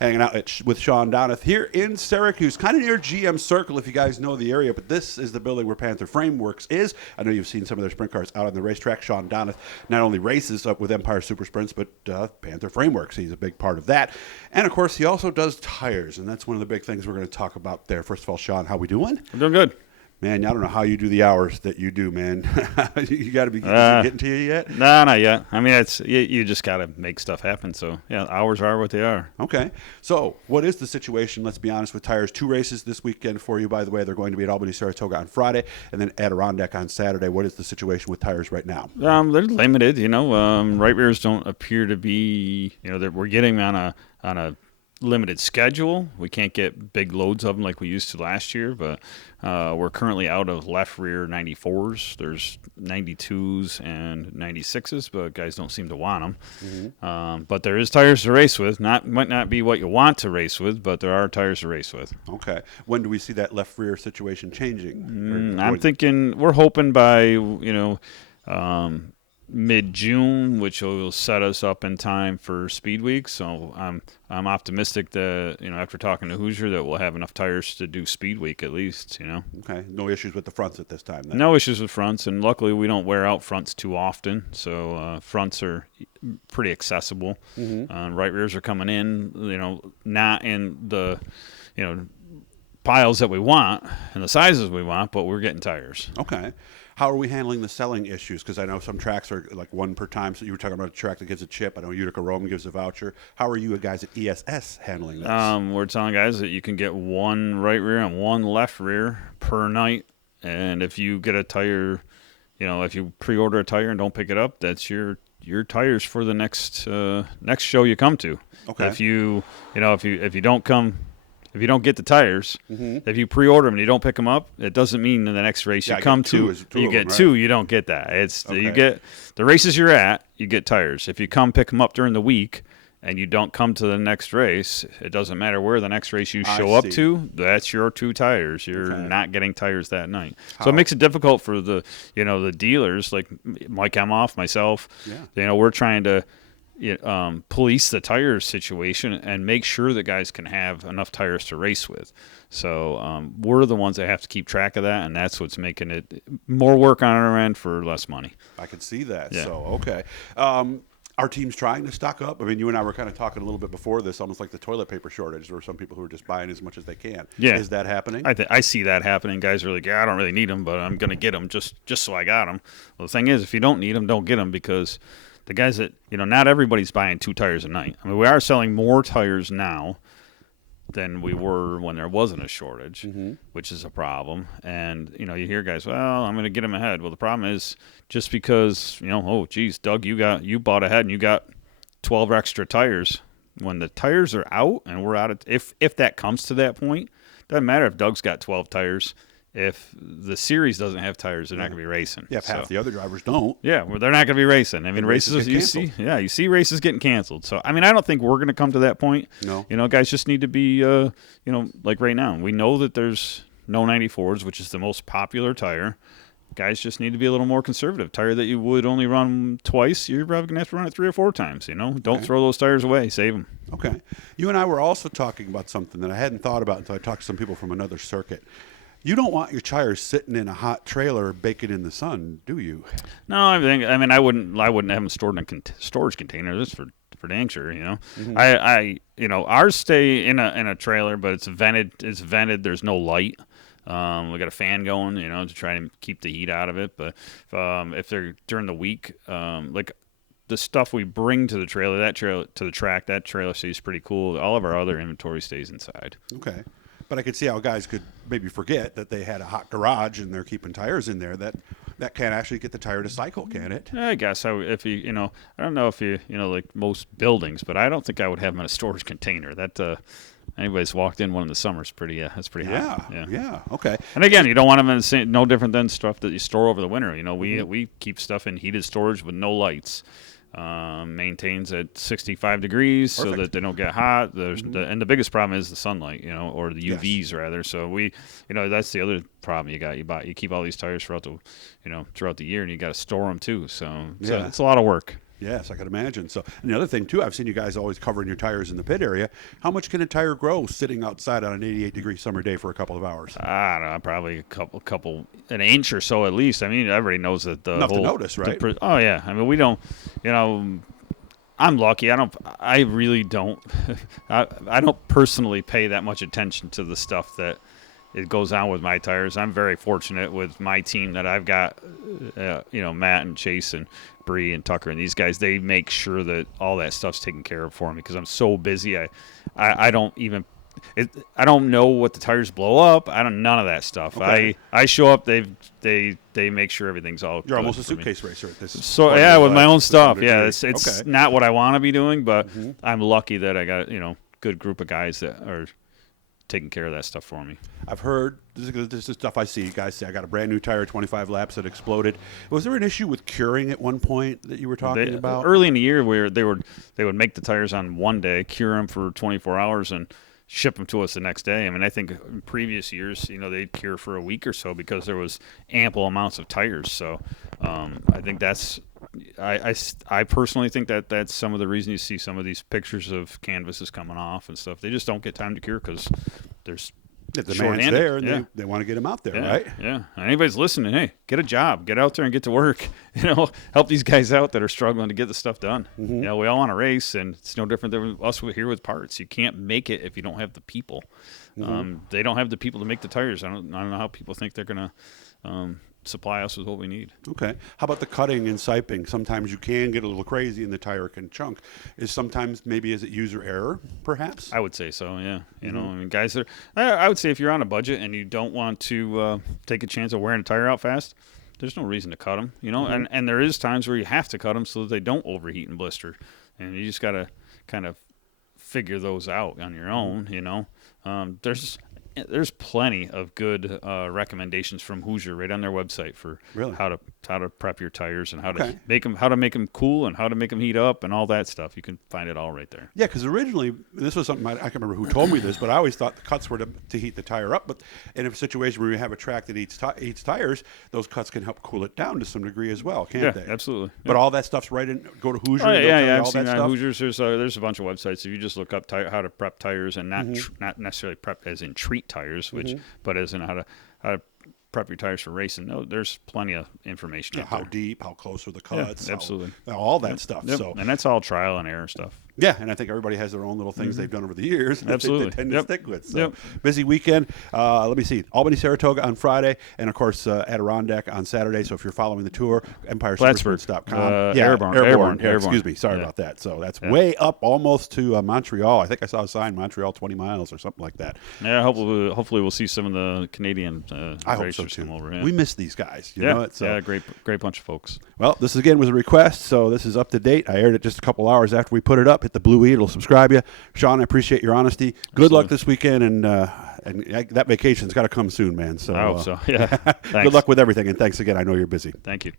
hanging out with Shawn Donath here in Syracuse, kind of near GM Circle, if you guys know the area. But this is the building where Panther Frameworks is. I know you've seen some of their sprint cars out on the racetrack. Shawn Donath not only races up with Empire Super Sprints, but Panther Frameworks. He's a big part of that. And, of course, he also does tires, and that's one of the big things we're going to talk about there. First of all, Shawn, how we doing? I'm doing good. Man, I don't know how you do the hours that you do, man. You got to be getting to you yet? No, not yet. I mean, it's you just got to make stuff happen. So, yeah, hours are what they are. Okay. So, what is the situation, let's be honest, with tires? 2 races this weekend for you, by the way. They're going to be at Albany, Saratoga on Friday, and then Adirondack on Saturday. What is the situation with tires right now? They're limited, right rears don't appear to be, that we're getting on a limited schedule. We can't get big loads of them like we used to last year, but we're currently out of left rear 94s. There's 92s and 96s, but guys don't seem to want them. Mm-hmm. But there is tires to race with. Might not be what you want to race with, but there are tires to race with. Okay. When do we see that left rear situation changing? We're hoping by, mid-June, which will set us up in time for Speed Week. So I'm optimistic that, after talking to Hoosier, that we'll have enough tires to do Speed Week at least, Okay. No issues with the fronts at this time then? No issues with fronts, and luckily we don't wear out fronts too often, so fronts are pretty accessible. Mm-hmm. Right rears are coming in, not in the, piles that we want and the sizes we want, but we're getting tires. Okay. How are we handling the selling issues? Because I know some tracks are like one per time. So you were talking about a track that gives a chip. I know Utica Rome gives a voucher. How are you guys at ESS handling this? We're telling guys that you can get one right rear and one left rear per night. And if you get a tire, if you pre-order a tire and don't pick it up, that's your tires for the next show you come to. Okay. If you don't come. If you don't get the tires, mm-hmm. if you pre-order them and you don't pick them up, it doesn't mean in the next race you come to, you get two, you don't get that. You get the races you're at, you get tires. If you come pick them up during the week and you don't come to the next race, it doesn't matter where the next race you show up to, that's your 2 tires. You're not getting tires that night. So it makes it difficult for the dealers like Mike Emhoff, myself. Yeah. We're trying to police the tire situation and make sure that guys can have enough tires to race with. So we're the ones that have to keep track of that, and that's what's making it more work on our end for less money. I can see that. Yeah. So, okay. Our team's trying to stock up. I mean, you and I were kind of talking a little bit before this, almost like the toilet paper shortage. There were some people who were just buying as much as they can. Yeah. Is that happening? I see that happening. Guys are like, I don't really need them, but I'm going to get them just so I got them. Well, the thing is, if you don't need them, don't get them, because the guys that, not everybody's buying 2 tires a night. I mean, we are selling more tires now than we were when there wasn't a shortage, mm-hmm. which is a problem. And, you hear guys, well, I'm going to get them ahead. Well, the problem is just because, oh, geez, Doug, you bought ahead and you got 12 extra tires. When the tires are out and we're out of, if that comes to that point, doesn't matter if Doug's got 12 tires. If the series doesn't have tires, they're not going to be racing. Yeah, if half the other drivers don't. Yeah, well, they're not going to be racing. I mean, races you see races getting canceled. So, I mean, I don't think we're going to come to that point. No. Guys just need to be, like right now. We know that there's no 94s, which is the most popular tire. Guys just need to be a little more conservative. Tire that you would only run twice, you're probably going to have to run it 3 or 4 times. Don't throw those tires away. Save them. Okay. You and I were also talking about something that I hadn't thought about until I talked to some people from another circuit. You don't want your tires sitting in a hot trailer baking in the sun, do you? No, I wouldn't have them stored in a storage container. That's for dang sure, Mm-hmm. Ours stay in a trailer, but it's vented. There's no light. We got a fan going, to try and keep the heat out of it. But if they're during the week, like the stuff we bring to the trailer, to the track, that trailer stays pretty cool. All of our other inventory stays inside. Okay. But I could see how guys could maybe forget that they had a hot garage and they're keeping tires in there. That can't actually get the tire to cycle, can it? I guess if I don't know if like most buildings, but I don't think I would have them in a storage container. That anybody's walked in one in the summer is pretty. That's pretty hot. Yeah. Okay. And again, you don't want them in the same, no different than stuff that you store over the winter. We keep stuff in heated storage with no lights. Maintains at 65 degrees. Perfect. So that they don't get hot. And the biggest problem is the sunlight, or the UVs rather. So that's the other problem you got. You keep all these tires throughout the year, and you got to store them too. So it's a lot of work. Yes, I can imagine. So, and the other thing too, I've seen you guys always covering your tires in the pit area. How much can a tire grow sitting outside on an 88-degree summer day for a couple of hours? I don't know, probably an inch or so at least. I mean, everybody knows that the enough whole, to notice, right? Oh yeah. I mean, we don't. I'm lucky. I really don't. I don't personally pay that much attention to the stuff that it goes on with my tires. I'm very fortunate with my team that I've got. Matt and Chase and Bree and Tucker and these guys. They make sure that all that stuff's taken care of for me because I'm so busy. I don't even. I don't know what the tires blow up. None of that stuff. Okay. I show up. They make sure everything's all. You're almost a suitcase racer at this. So yeah, with my own stuff. Yeah, it's not what I want to be doing, but I'm lucky that I got good group of guys that are taking care of that stuff for me. I've heard this is stuff I see. You guys say I got a brand new tire, 25 laps that exploded. Was there an issue with curing at one point that you were talking about? Early in the year, where they would make the tires on one day, cure them for 24 hours, and ship them to us the next day. I mean, I think in previous years, they'd cure for a week or so because there was ample amounts of tires. So I think that's I personally think that that's some of the reason you see some of these pictures of canvases coming off and stuff. They just don't get time to cure because there's the demand's there, and they want to get them out there, right? Yeah. Anybody's listening, hey, get a job, get out there and get to work. Help these guys out that are struggling to get the stuff done. We all want to race, and it's no different than us here with parts. You can't make it if you don't have the people. They don't have the people to make the tires. I don't know how people think they're going to supply us with what we need. Okay. How about the cutting and siping? Sometimes you can get a little crazy and the tire can chunk. Is it user error, perhaps? I would say so, yeah. I mean, guys, I would say if you're on a budget and you don't want to take a chance of wearing a tire out fast, there's no reason to cut them, and there is times where you have to cut them so that they don't overheat and blister. And you just got to kind of figure those out on your own, There's plenty of good recommendations from Hoosier right on their website for how to prep your tires and how to make them cool and how to make them heat up and all that stuff. You can find it all right there. Yeah, because originally this was something I can't remember who told me this, but I always thought the cuts were to heat the tire up. But in a situation where you have a track that eats tires, those cuts can help cool it down to some degree as well, can't they? Yeah, absolutely. But all that stuff's right in. Go to Hoosier. I've seen that. Hoosiers. There's a bunch of websites. If you just look up how to prep tires and not necessarily prep as in treat tires, but as in how to prep your tires for racing. No, there's plenty of information out there. How deep, how close are the cuts, absolutely, all that stuff. Yep. So, and that's all trial and error stuff. Yeah, and I think everybody has their own little things they've done over the years. And Absolutely, they tend to stick with. So busy weekend. Let me see. Albany, Saratoga on Friday, and of course Adirondack on Saturday. So if you're following the tour, EmpireSuperSports.com. Airborne. Excuse me. Sorry about that. So that's way up almost to Montreal. I think I saw a sign Montreal 20 miles or something like that. Yeah, hopefully we'll see some of the Canadian I hope racers so too. come over. Yeah. We miss these guys. You know it. So. Great bunch of folks. Well, this again was a request, so this is up to date. I aired it just a couple hours after we put it up. Hit the blue E; it'll subscribe you. Shawn, I appreciate your honesty. Good luck this weekend, and that vacation's got to come soon, man. So I hope so. Yeah. Good luck with everything, and thanks again. I know you're busy. Thank you.